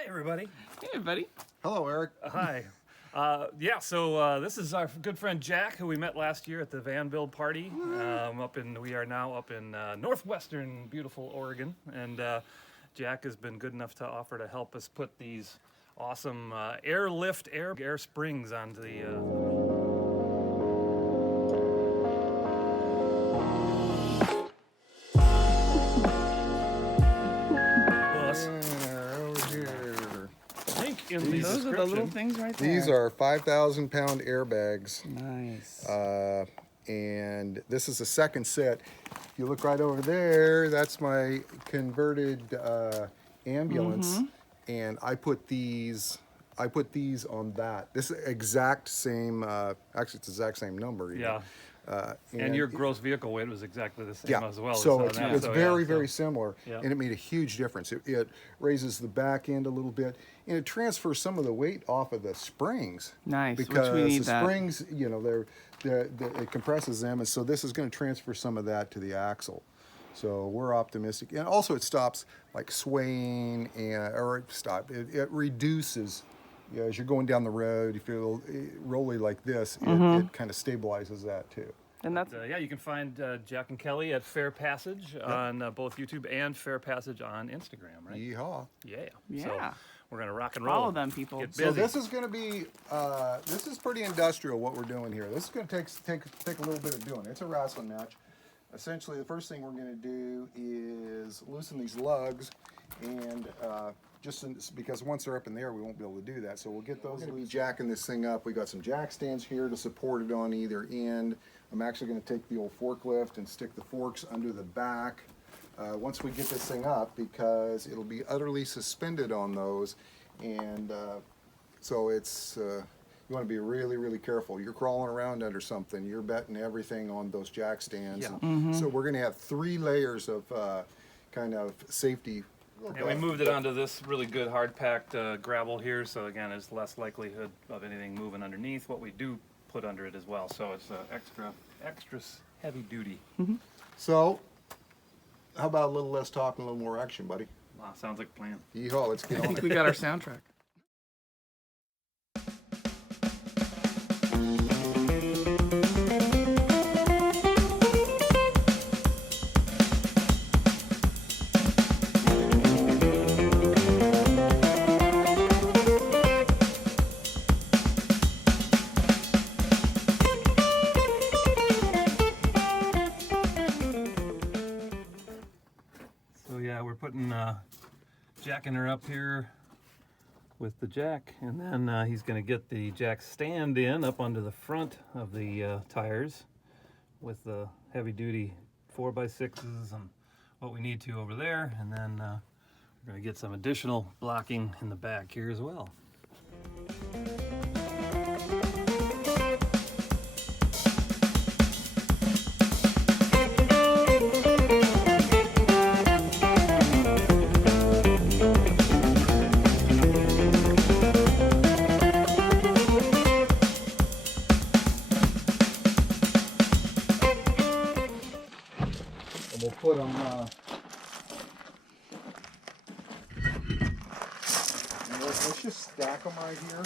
Hi, everybody. Hey, everybody. Hello, Eric. Hi. This is our good friend Jack, who we met last year at the Vanville party. We are now up in northwestern beautiful Oregon, and Jack has been good enough to offer to help us put these awesome airlift air springs onto the. Those are the little things right there. These are 5,000-pound airbags. Nice. And this is the second set. If you look right over there, that's my converted ambulance, and I put these on that. This is exact same. Actually, it's the exact same number. Yeah. And your gross vehicle weight was exactly the same as well. So it's very similar, Yeah. and it made a huge difference. It raises the back end a little bit, and it transfers some of the weight off of the springs. Nice, because which we need the springs, it compresses them, and so this is going to transfer some of that to the axle. So we're optimistic, and also it stops like swaying, it reduces. Yeah, as you're going down the road, if you're rolly like this, it kind of stabilizes that too. And that's you can find Jack and Kelly at Fair Passage on both YouTube and Fair Passage on Instagram, right? Yeehaw! Yeah. So we're gonna rock and roll. Follow them, people. Get busy. So this is going to be this is pretty industrial what we're doing here. This is going to take a little bit of doing. It's a wrestling match. Essentially, the first thing we're going to do is loosen these lugs, and because once they're up in the air, we won't be able to do that. So we'll get those. We're going to be jacking this thing up. We got some jack stands here to support it on either end. I'm actually going to take the old forklift and stick the forks under the back once we get this thing up, because it'll be utterly suspended on those, and so it's. You want to be really careful. You're crawling around under something. You're betting everything on those jack stands. Yeah. So we're going to have 3 layers of kind of safety. And we moved it onto this really good hard-packed gravel here, so again, there's less likelihood of anything moving underneath what we do put under it as well. So it's extra heavy duty. So, how about a little less talk and a little more action, buddy? Wow, sounds like a plan. Yeehaw, let's get I on think it. we got our soundtrack. So yeah, we're putting jacking her up here with the jack, and then he's going to get the jack stand in up onto the front of the tires with the heavy duty 4x6s and what we need to over there, and then we're going to get some additional blocking in the back here as well. We'll put them. Let's just stack them right here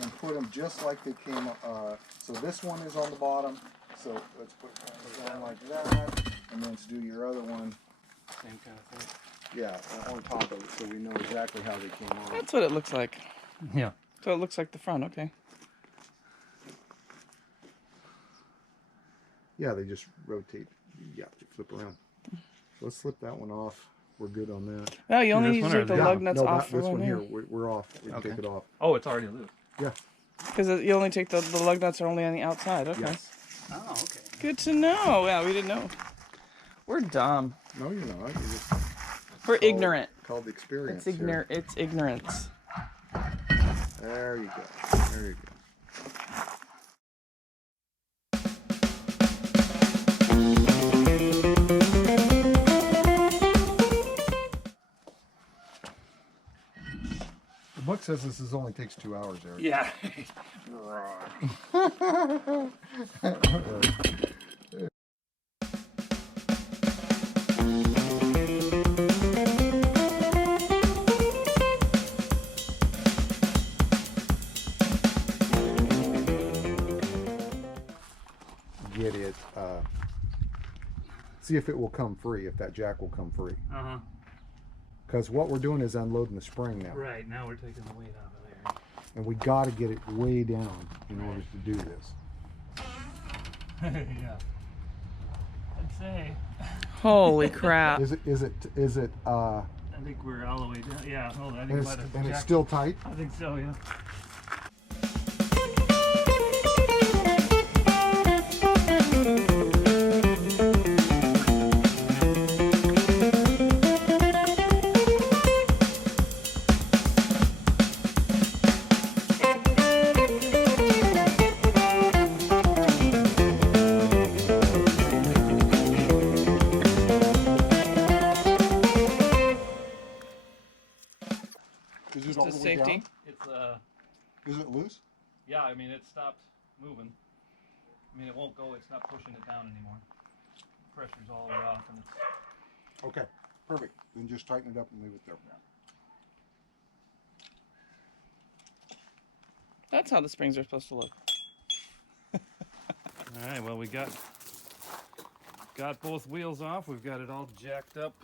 and put them just like they came. So this one is on the bottom. So let's put one like that, and then let's do your other one. Same kind of thing. Yeah, on top of it, so we know exactly how they came on. That's what it looks like. Yeah. So it looks like the front, okay. Yeah, they just rotate. Yeah, flip around. Let's slip that one off. We're good on that. No, you only this need one to or take the the- lug nuts no, off for this one here. here. We're off. We can take it off. Oh, it's already loose. Yeah. Because you only take the lug nuts are only on the outside. Okay. Yes. Oh, okay. Good to know. Yeah, we didn't know. We're dumb. No, you're not. You're just We're ignorant. called the experience. It's It's ignorance. There you go. There you go. The book says this only takes 2 hours, Eric. Yeah. get it, see if it will come free, if that jack will come free. Uh-huh. Because what we're doing is unloading the spring now. Right, now we're taking the weight out of there. And we got to get it way down in order to do this. Yeah. I'd say. Holy crap. Is it, I think we're all the way down. Yeah, hold on. I think and it's still tight? I think so, yeah. Is it all Just the way safety. down? It's Is it loose? yeah, I mean it stopped moving. I mean it won't go, it's not pushing it down anymore. Pressure's all the way off and it's Okay, perfect. Then just tighten it up and leave it there. That's how the springs are supposed to look. alright, well we got both wheels off, we've got it all jacked up.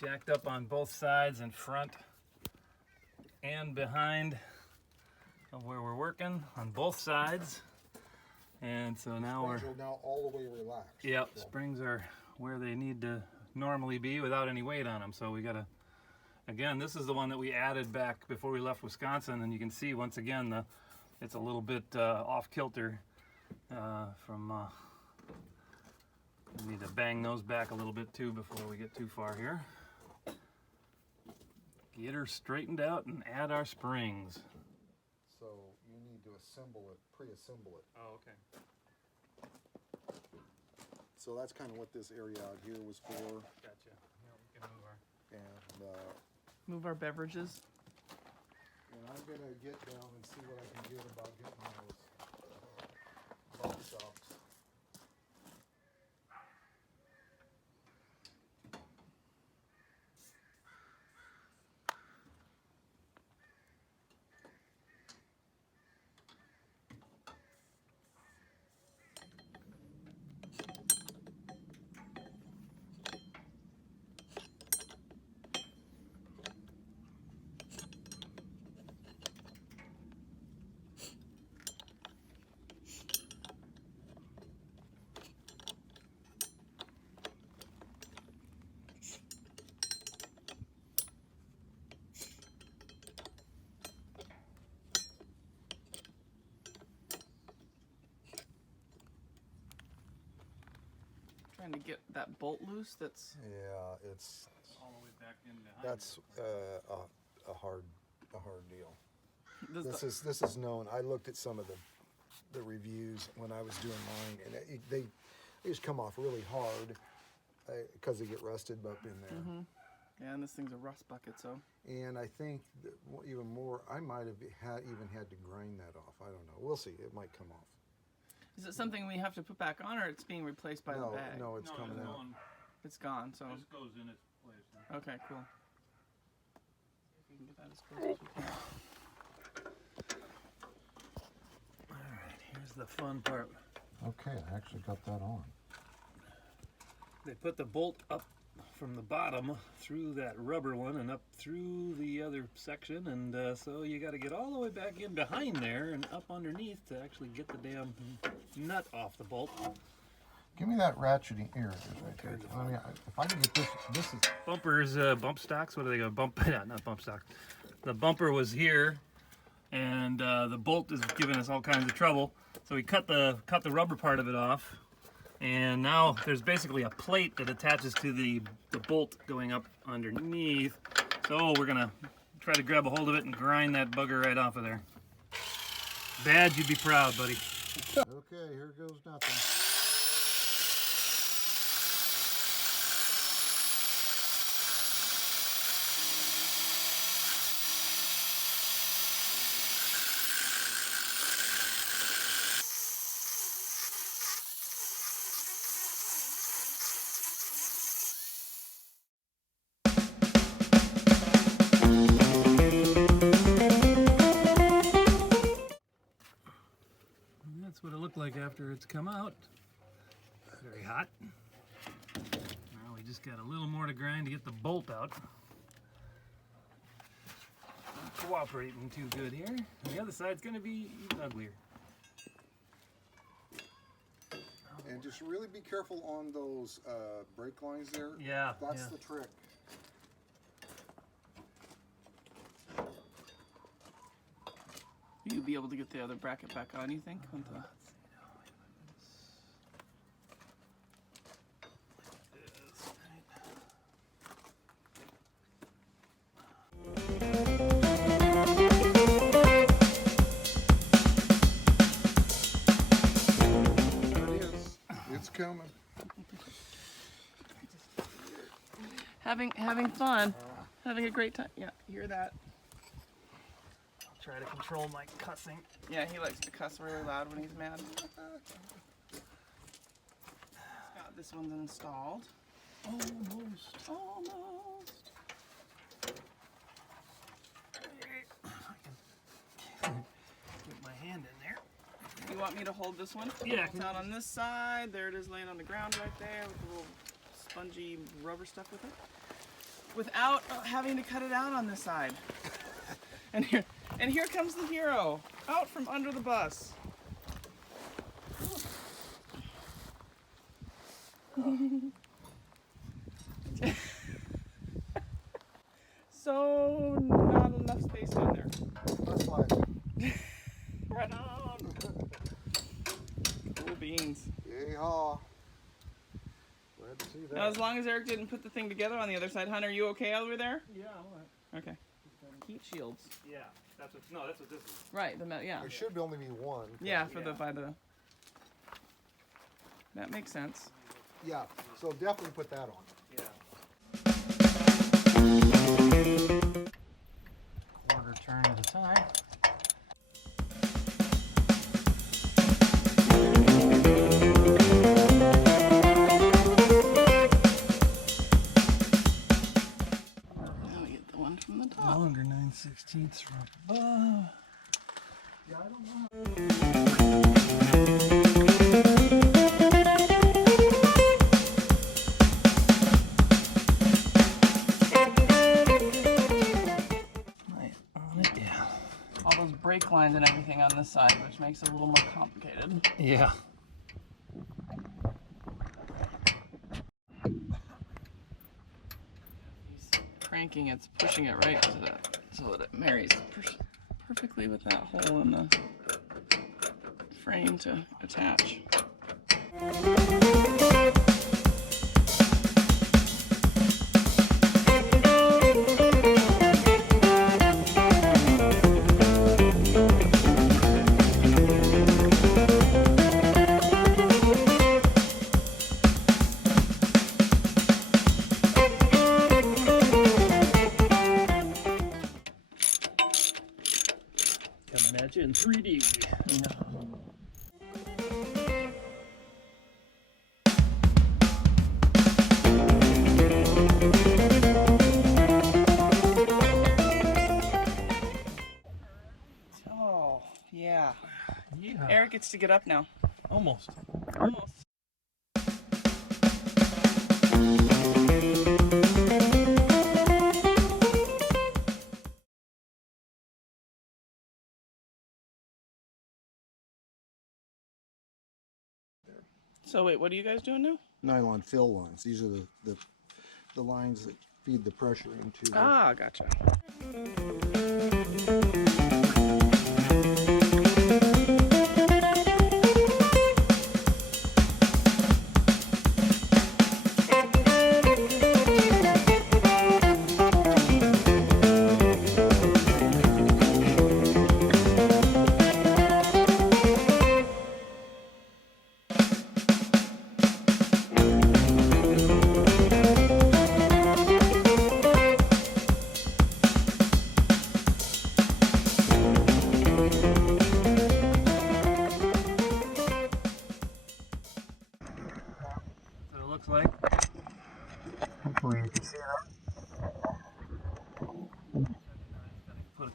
Jacked up on both sides and front and behind of where we're working on both sides. And so now we're now all the way relaxed. yep, So, springs are where they need to normally be without any weight on them. So we gotta, again, this is the one that we added back before we left Wisconsin, and you can see once again it's a little bit off kilter from we need to bang those back a little bit too before we get too far here. Get her straightened out and add our springs. so you need to assemble it, pre-assemble it. Oh, okay. So that's kind of what this area out here was for. Gotcha. Yeah, we can move our. And Move our beverages. I'm gonna get down and see what I can get about getting those box stops. Trying to get that bolt loose. That's Yeah, it's All the way back in behind. that's a hard deal. this This is known. I looked at some of the reviews when I was doing mine, and they just come off really hard because they get rusted up in there. yeah, and this thing's a rust bucket, so And I think that even more, I might have even had to grind that off. I don't know. We'll see. It might come off. is it something we have to put back on, or it's being replaced by no, the bag? no, it's coming out. It's gone. So Just goes in its place now. okay, cool. If we can get that as close as we can. Alright, here's the fun part. Okay, I actually got that on. They put the bolt up from the bottom through that rubber one and up through the other section, and so you got to get all the way back in behind there and up underneath to actually get the damn nut off the bolt. Give me that ratcheting. Here it is right there. I mean, if I can get this is Bumpers, bump stocks, what are they going to bump? Yeah, not bump stock. The bumper was here, and the bolt is giving us all kinds of trouble. So we cut the rubber part of it off, and now there's basically a plate that attaches to the bolt going up underneath. So we're gonna try to grab a hold of it and grind that bugger right off of there. Bad, you'd be proud, buddy. okay. Here goes nothing. That's what it looks after it's come out. Very hot. Now we just got a little more to grind to get the bolt out. Not cooperating too good here. And the other side's going to be even uglier. And just really be careful on those brake lines there. Yeah, That's yeah. the trick. You'll be able to get the other bracket back on, you think? With the... There it is. It's coming. Having fun. Having a great time. Yeah, hear that? Try to control my cussing. Yeah, he likes to cuss really loud when he's mad. This one's installed. Almost. Almost. Get my hand in there. You want me to hold this one? Yeah. It's out on this side. There it is laying on the ground right there with the little spongy rubber stuff with it. Without having to cut it out on this side. And here comes the hero, out from under the bus. So not enough space on there. That's fine. Right on. Cool beans. Yeehaw. Glad to see that. Now, as long as Eric didn't put the thing together on the other side, Hunter, you okay over there? Yeah, all right. Okay. Heat shields. Yeah, that's what this is. Right. Yeah. There should only be one. Yeah. For Yeah. by the. That makes sense. Yeah, so definitely put that on. Yeah. Quarter turn at a time. Now we get the one from the top. Longer 9/16 from above. Yeah, I don't know. Right on it, yeah. All those brake lines and everything on this side, which makes it a little more complicated. Yeah. He's cranking, it's pushing it right to that, so that it marries perfectly with that hole in the frame to attach. Coming at you in 3D. Oh, yeah. Yeah. Eric gets to get up now. Almost. Almost. So wait, what are you guys doing now? Nylon fill lines. These are the lines that feed the pressure into the... Ah, gotcha.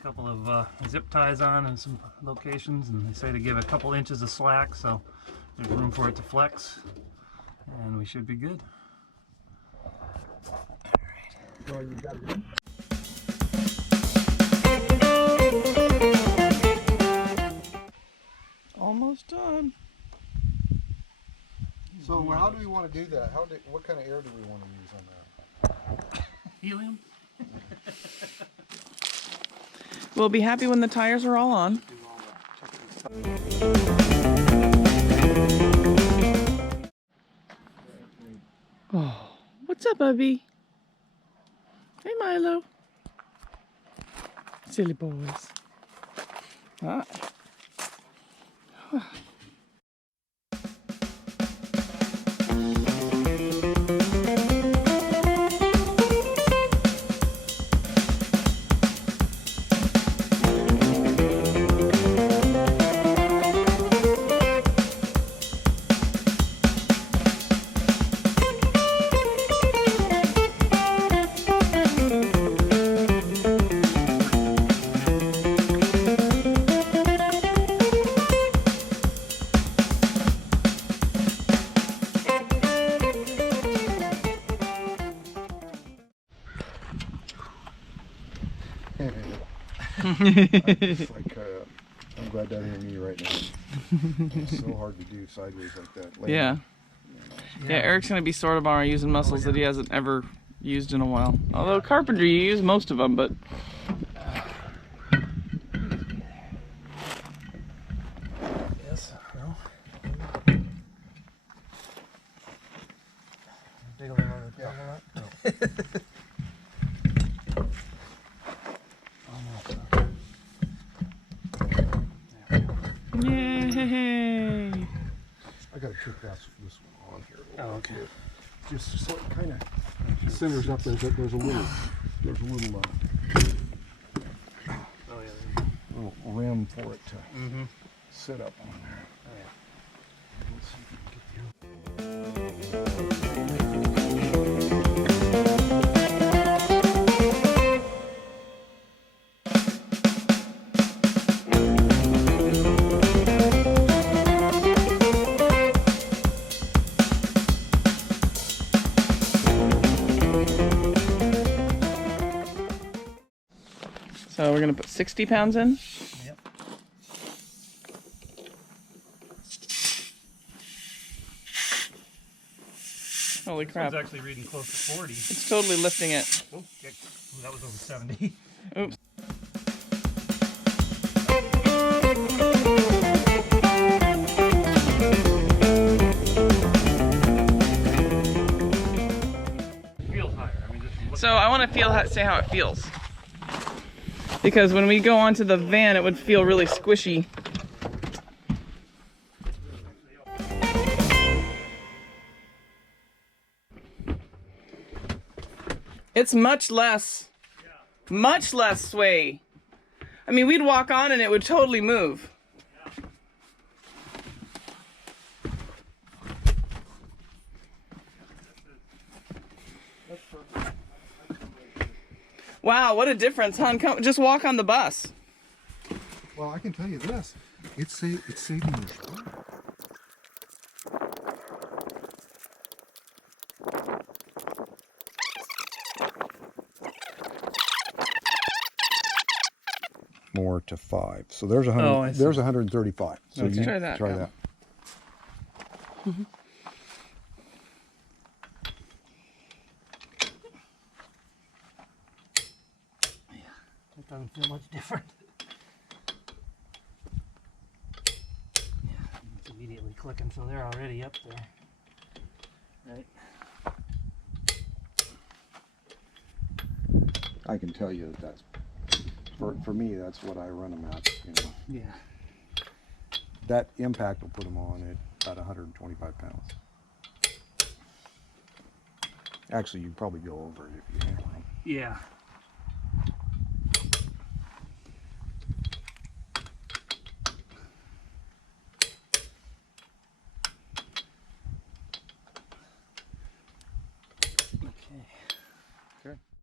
couple of zip ties on in some locations, and they say to give a couple inches of slack so there's room for it to flex, and we should be good. So you got it. Almost done. So how do we want to do that? What kind of air do we want to use on that? Helium? We'll be happy when the tires are all on. Oh, what's up, Bubby? Hey, Milo. Silly boys. Hi. It's like, I'm glad that ain't me right now. It's so hard to do sideways like that. Yeah. Yeah, Eric's going to be sore tomorrow using muscles that he hasn't ever used in a while. Although carpentry, you use most of them, but... Yes, no. Dig a little on the top of that? Yay! I gotta kick this one on here. Oh, okay. Just so it kind of centers up. There's a little Oh, yeah. little rim for it to sit up on there. Oh, yeah. Let's see if we can get So we're going to put 60 pounds in? Yep. Holy crap. It's actually reading close to 40. It's totally lifting it. Oh, okay. Ooh, that was over 70. Oops. Feels higher. I mean, just So I want to say how it feels. Because when we go onto the van, it would feel really squishy. It's much less sway. I mean, we'd walk on and it would totally move. Wow, what a difference, huh? Just walk on the bus. Well, I can tell you this. It's saving your spine. More to 5. So there's 100. Oh, I see. There's 135. So Okay. you Try that, Try yeah. that. it doesn't feel much different. Yeah, it's immediately clicking, so they're already up there. Right. I can tell you that's for me. That's what I run them at. You know, Yeah. that impact will put them on at about 125 pounds. Actually, you'd probably go over it if you hammer them. Yeah.